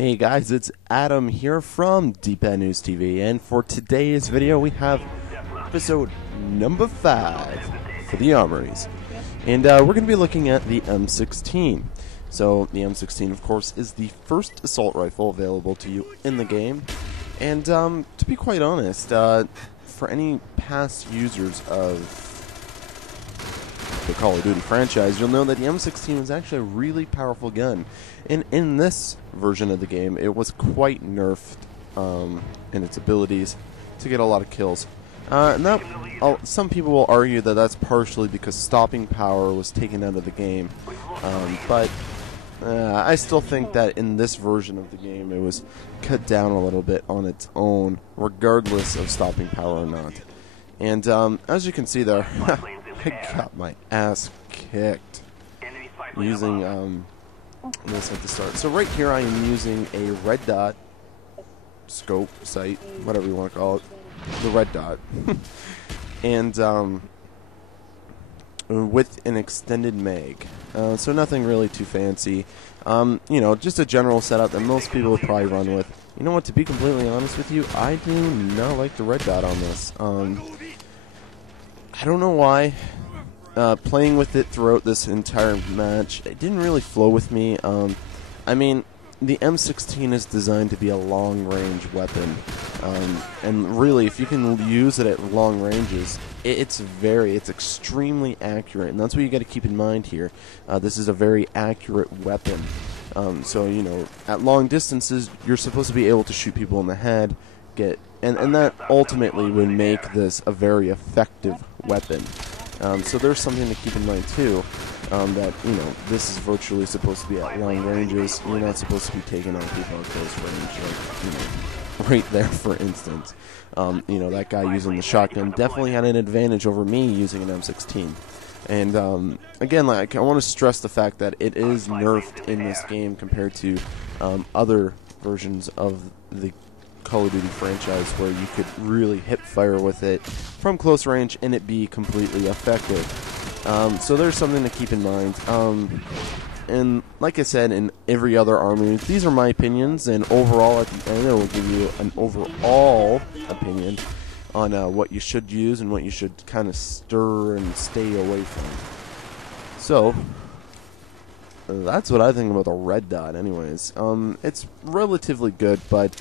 Hey guys, it's Adam here from Dpadnews TV, and for today's video we have episode number 5 for the Armories. And we're going to be looking at the M16. So the M16, of course, is the first assault rifle available to you in the game. And to be quite honest, for any past users of the Call of Duty franchise, you'll know that the M16 was actually a really powerful gun. And in this version of the game, it was quite nerfed in its abilities to get a lot of kills. And that, some people will argue that that's partially because stopping power was taken out of the game. But I still think that in this version of the game, it was cut down a little bit on its own, regardless of stopping power or not. And as you can see there, I got my ass kicked using this at the start. So right here I am using a red dot scope sight, whatever you want to call it, the red dot, and with an extended mag. So nothing really too fancy. You know, just a general setup that most people would probably run with. You know what, to be completely honest with you, I do not like the red dot on this. I don't know why. Playing with it throughout this entire match, it didn't really flow with me. I mean, the M16 is designed to be a long-range weapon, and really, if you can use it at long ranges, it's extremely accurate, and that's what you got to keep in mind here. This is a very accurate weapon, so you know, at long distances, you're supposed to be able to shoot people in the head, and that ultimately would make this a very effective weapon. So there's something to keep in mind too, that, you know, this is virtually supposed to be at long ranges. You're not supposed to be taking on people at close range, like, you know, right there, for instance. You know, that guy using the shotgun definitely had an advantage over me using an M16. And again, like, I want to stress the fact that it is nerfed in this game compared to other versions of the Call of Duty franchise, where you could really hip fire with it from close range and it be completely effective. So there's something to keep in mind. And like I said, in every other army, these are my opinions, and overall at the end I will give you an overall opinion on what you should use and what you should kind of stir and stay away from. So that's what I think about the red dot anyways. It's relatively good, but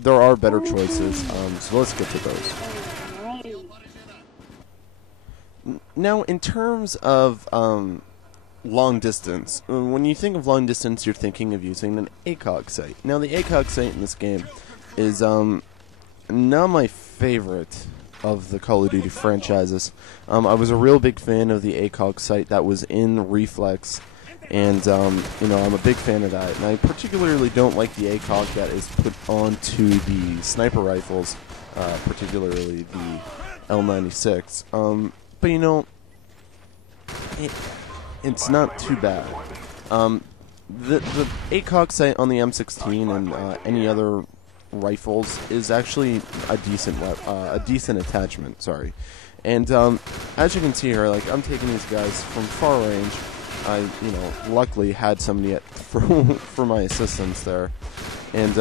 there are better choices, so let's get to those. Now, in terms of long distance, when you think of long distance, you're thinking of using an ACOG sight. Now, the ACOG sight in this game is not my favorite of the Call of Duty franchises. I was a real big fan of the ACOG sight that was in Reflex. And, you know, I'm a big fan of that. And I particularly don't like the ACOG that is put onto the sniper rifles, particularly the L96. But, you know, it's not too bad. The ACOG sight on the M16 and any other rifles is actually a decent attachment, sorry. And as you can see here, like, I'm taking these guys from far range. I, you know, luckily had somebody for my assistance there, and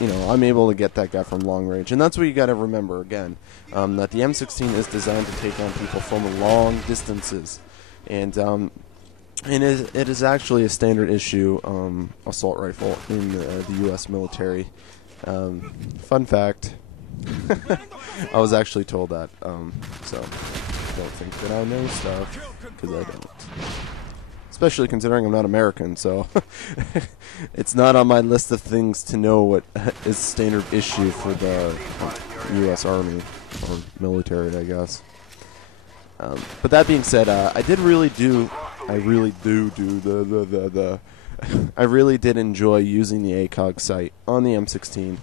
you know, I'm able to get that guy from long range, and that's what you got to remember again, that the M16 is designed to take on people from long distances, and it is actually a standard issue assault rifle in the U.S. military. Fun fact, I was actually told that, so don't think that I know stuff, because I don't. Especially considering I'm not American, so it's not on my list of things to know what is standard issue for the U.S. Army, or military, I guess. But that being said, I really did enjoy using the ACOG sight on the M16.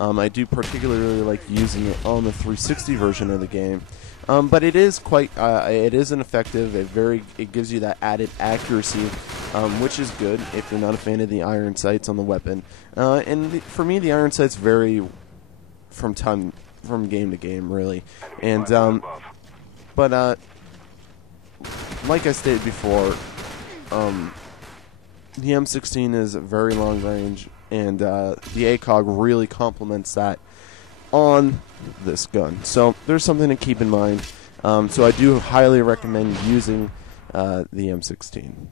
I do particularly like using it on the 360 version of the game. But it is it is an effective, it gives you that added accuracy, which is good if you're not a fan of the iron sights on the weapon. And for me, the iron sights vary from game to game, really. And, but, like I stated before, the M16 is very long range, and the ACOG really complements that on this gun. So there's something to keep in mind. So I do highly recommend using the M16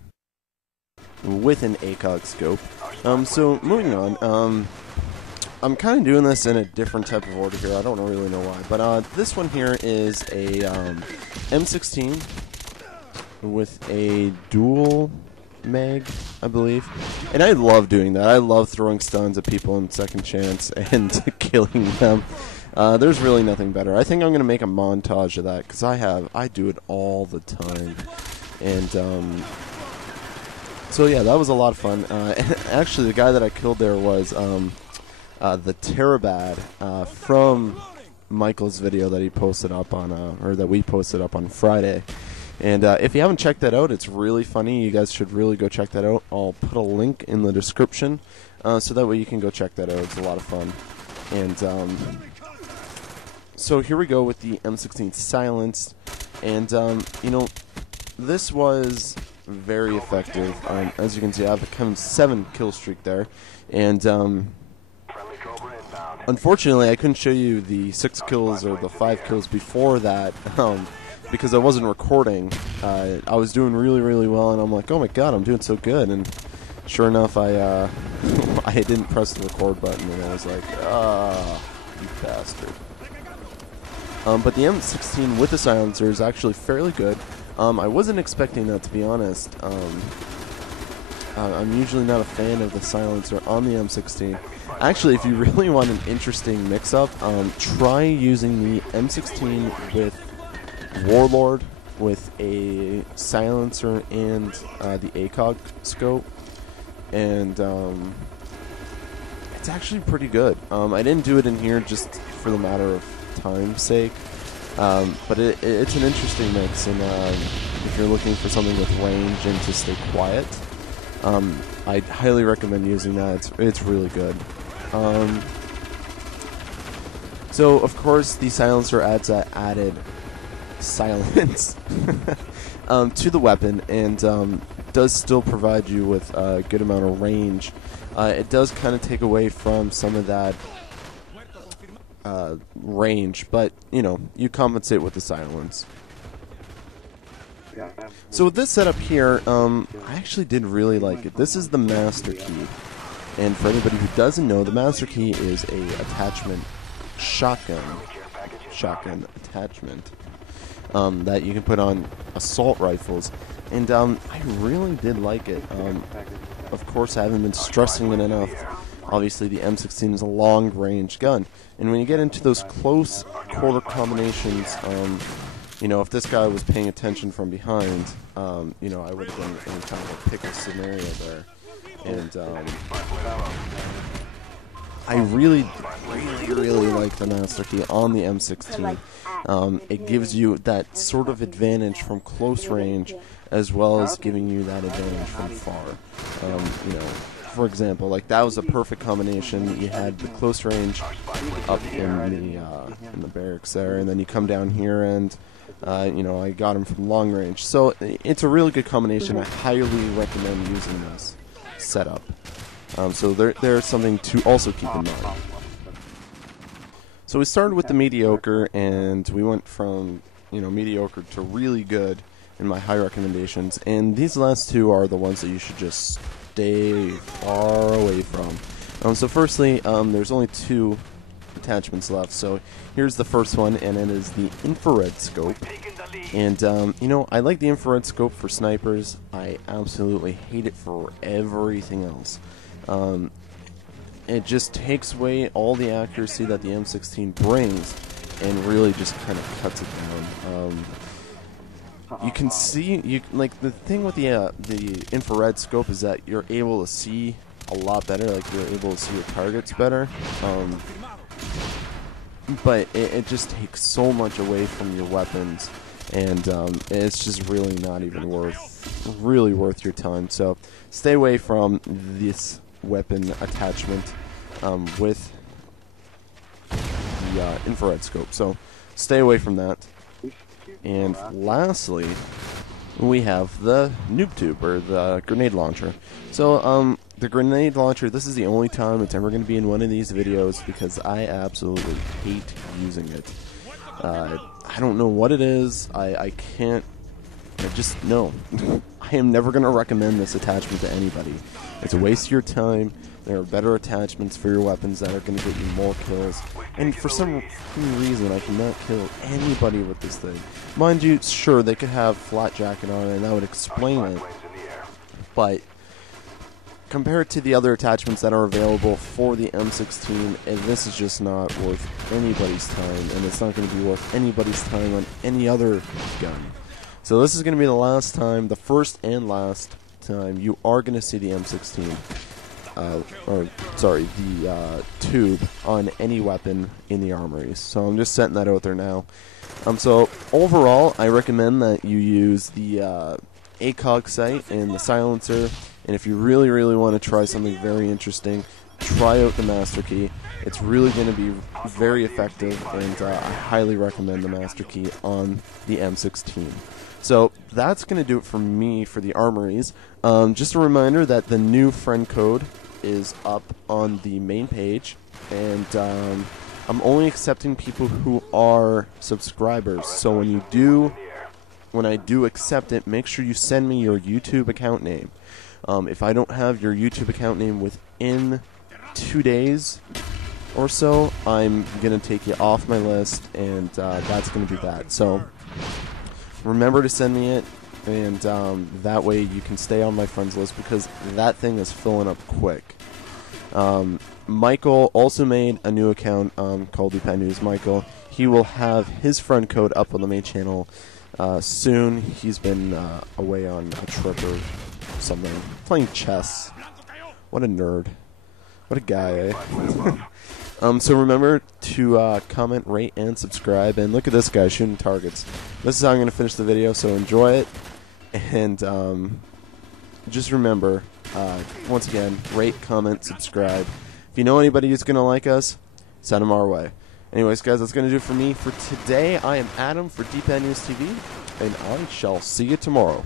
with an ACOG scope. So moving on, I'm kind of doing this in a different type of order here. I don't really know why, but this one here is a M16 with a dual mag, I believe, and I love doing that. I love throwing stuns at people in second chance and killing them. There's really nothing better. I think I'm going to make a montage of that because I do it all the time. And so yeah, that was a lot of fun. Actually, the guy that I killed there was the Terabad from Michael's video that he posted up on, or that we posted up on Friday. And if you haven't checked that out, it's really funny. You guys should really go check that out. I'll put a link in the description so that way you can go check that out. It's a lot of fun. And so here we go with the M16 silenced. And, you know, this was very effective. As you can see, I have a kind of 7 kill streak there. And unfortunately, I couldn't show you the 6 kills or the 5 kills before that. Because I wasn't recording. I was doing really, really well, and I'm like, oh my god, I'm doing so good. And sure enough, I didn't press the record button, and I was like, you bastard. But the M16 with the silencer is actually fairly good. I wasn't expecting that, to be honest. I'm usually not a fan of the silencer on the M16. Actually, if you really want an interesting mix-up, try using the M16 with Warlord with a silencer and the ACOG scope, and it's actually pretty good. I didn't do it in here just for the matter of time's sake, but it's an interesting mix, and if you're looking for something with range and to stay quiet, I'd highly recommend using that. It's really good. So of course the silencer adds that added silence to the weapon, and does still provide you with a good amount of range. It does kind of take away from some of that range, but you know, you compensate with the silence. So with this setup here, I actually did really like it. This is the master key, and for anybody who doesn't know, the master key is a attachment shotgun attachment that you can put on assault rifles, and I really did like it. Of course, I haven't been stressing it enough. Obviously, the M16 is a long-range gun, and when you get into those close quarter combinations, you know, if this guy was paying attention from behind, you know, I would have been in kind of a pickle scenario there. And I really like the master key on the M16. It gives you that sort of advantage from close range, as well as giving you that advantage from far. You know, for example, like that was a perfect combination. You had the close range up in the barracks there, and then you come down here, and you know, I got him from long range. So it's a really good combination. I highly recommend using this setup. So there's something to also keep in mind. So we started with the mediocre, and we went from, you know, mediocre to really good in my high recommendations. And these last two are the ones that you should just stay far away from. So firstly, there's only 2 attachments left. So here's the first one, and it is the infrared scope. And you know, I like the infrared scope for snipers. I absolutely hate it for everything else. It just takes away all the accuracy that the M16 brings, and really just kind of cuts it down. You can see, like the thing with the infrared scope is that you're able to see a lot better. Like you're able to see your targets better. But it just takes so much away from your weapons, and it's just really not even worth your time. So stay away from this weapon attachment with the infrared scope. So stay away from that. And lastly, we have the noob tube, or the grenade launcher. So the grenade launcher, this is the only time it's ever going to be in one of these videos because I absolutely hate using it. I don't know what it is. I can't. I just, no. I am never going to recommend this attachment to anybody. It's a waste of your time. There are better attachments for your weapons that are going to get you more kills. And for some reason, I cannot kill anybody with this thing. Mind you, sure, they could have flat jacket on it, and that would explain it. But compared to the other attachments that are available for the M16, and this is just not worth anybody's time, and it's not going to be worth anybody's time on any other gun. So this is going to be the last time, the first and last time, you are going to see the M16, the tube on any weapon in the Armories. So I'm just setting that out there now. So overall, I recommend that you use the ACOG sight and the silencer. And if you really, really want to try something very interesting, try out the Master Key. It's really going to be very effective, and I highly recommend the Master Key on the M16. So that's going to do it for me for the Armories. Just a reminder that the new friend code is up on the main page, and I'm only accepting people who are subscribers. So when I do accept it, make sure you send me your YouTube account name. If I don't have your YouTube account name within 2 days or so, I'm going to take you off my list, and that's going to be that. So remember to send me it, and that way you can stay on my friends list, because that thing is filling up quick. Michael also made a new account called Dpadnews. Michael, he will have his friend code up on the main channel soon. He's been away on a trip or something, playing chess. What a nerd. What a guy, eh? So remember to comment, rate, and subscribe. And look at this guy shooting targets. This is how I'm going to finish the video, so enjoy it. And just remember, once again, rate, comment, subscribe. If you know anybody who's going to like us, send them our way. Anyways, guys, that's going to do it for me for today. I am Adam for Dpadnews TV, and I shall see you tomorrow.